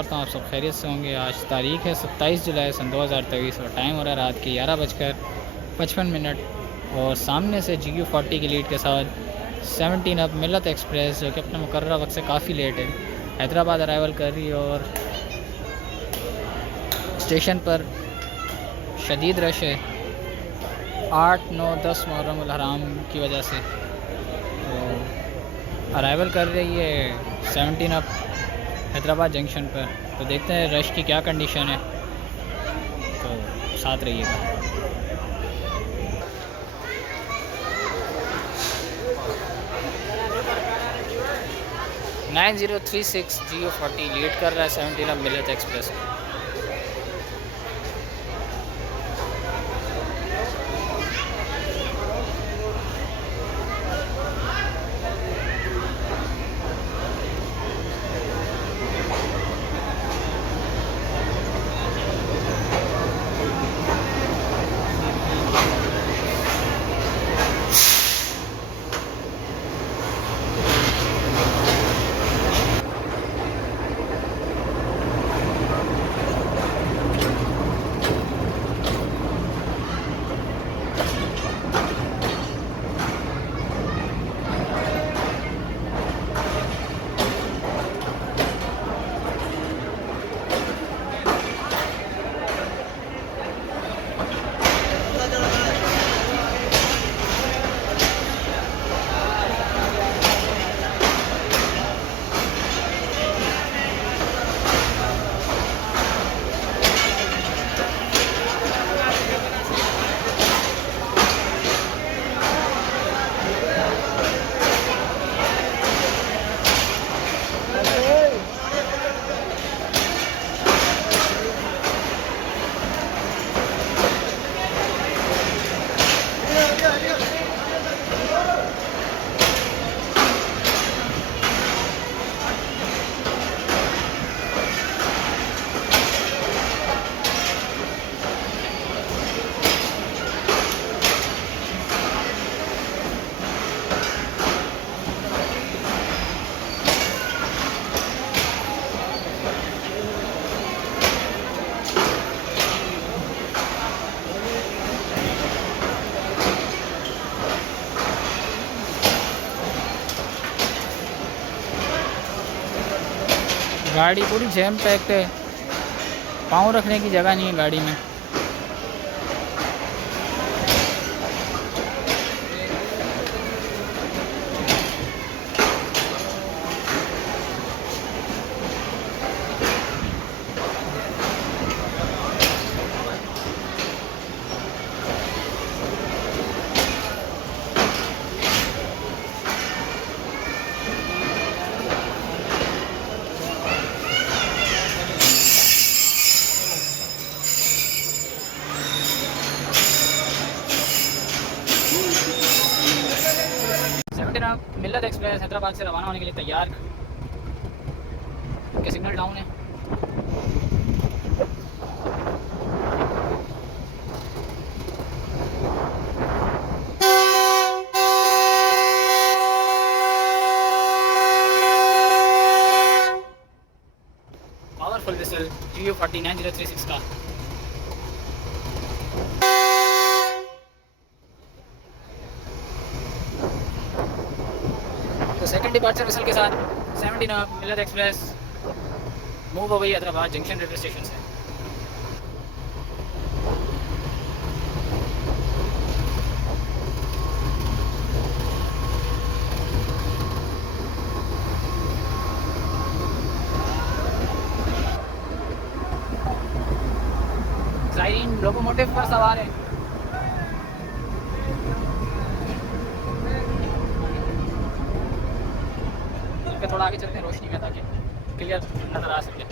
करता हूँ आप सब खैरियत से होंगे। आज तारीख़ है 27 जुलाई सन 2023 और टाइम हो रहा है रात के 11:55 और सामने से GU40 की लीड के साथ 17 अब मिलत एक्सप्रेस जो कि अपने मुकर्रर वक्त से काफ़ी लेट है, हैदराबाद अराइवल कर रही है और स्टेशन पर शदीद रश है 8, 9, 10 मुहर्रम उल हराम की वजह से। तो अराइवल कर रही है 17 अब हैदराबाद जंक्शन पर। तो देखते हैं रश की क्या कंडीशन है, तो साथ रहिएगा। 9036 GU40 लीड कर रहा है 17 अब मिलत एक्सप्रेस। गाड़ी पूरी जैम पैक्ड है, पाँव रखने की जगह नहीं है गाड़ी में। मिलत एक्सप्रेस हैदराबाद से रवाना होने के लिए तैयार। उनके सिग्नल डाउन है। पावरफुल विसल GU40 9036 का। तो सेकंड डिपार्चर विसल के साथ 17 अब मिलत एक्सप्रेस मूव हो गई हैदराबाद जंक्शन रेलवे स्टेशन से। साइरिन लोकोमोटिव पर सवार है। थोड़ा आगे चलते हैं रोशनी में ताकि क्लियर नजर आ सके।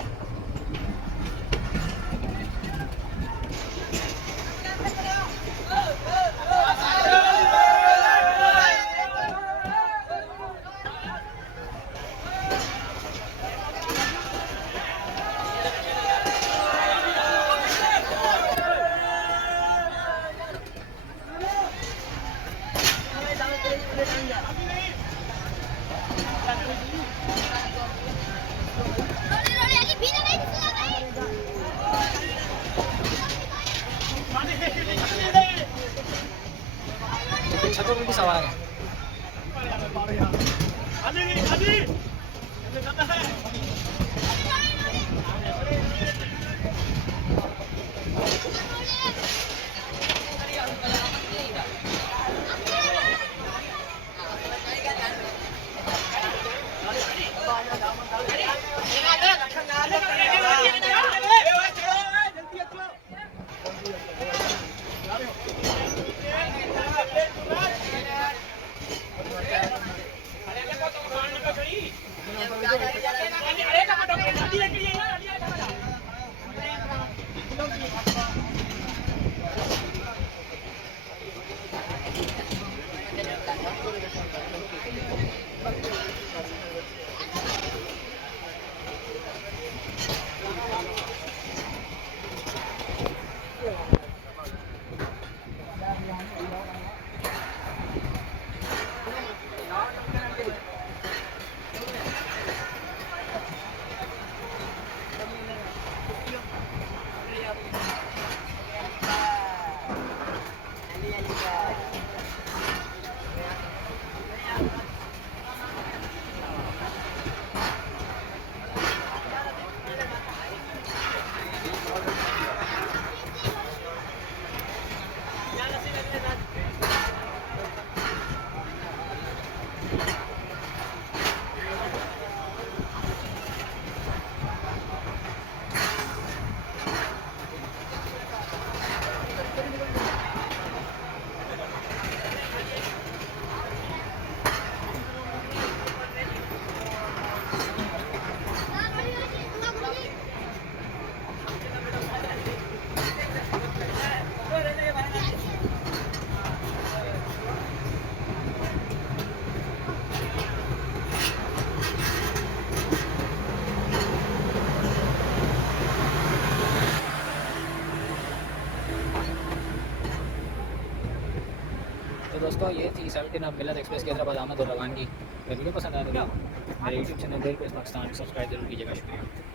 छतों पर भी सवार है। तो दोस्तों ये थी 17 ऑफ मिलन एक्सप्रेस की हैदराबाद आमद और रवानगी। अगर वीडियो पसंद आए तो मेरे YouTube channel there Pakistan subscribe जरूर कीजिएगा। शुक्रिया।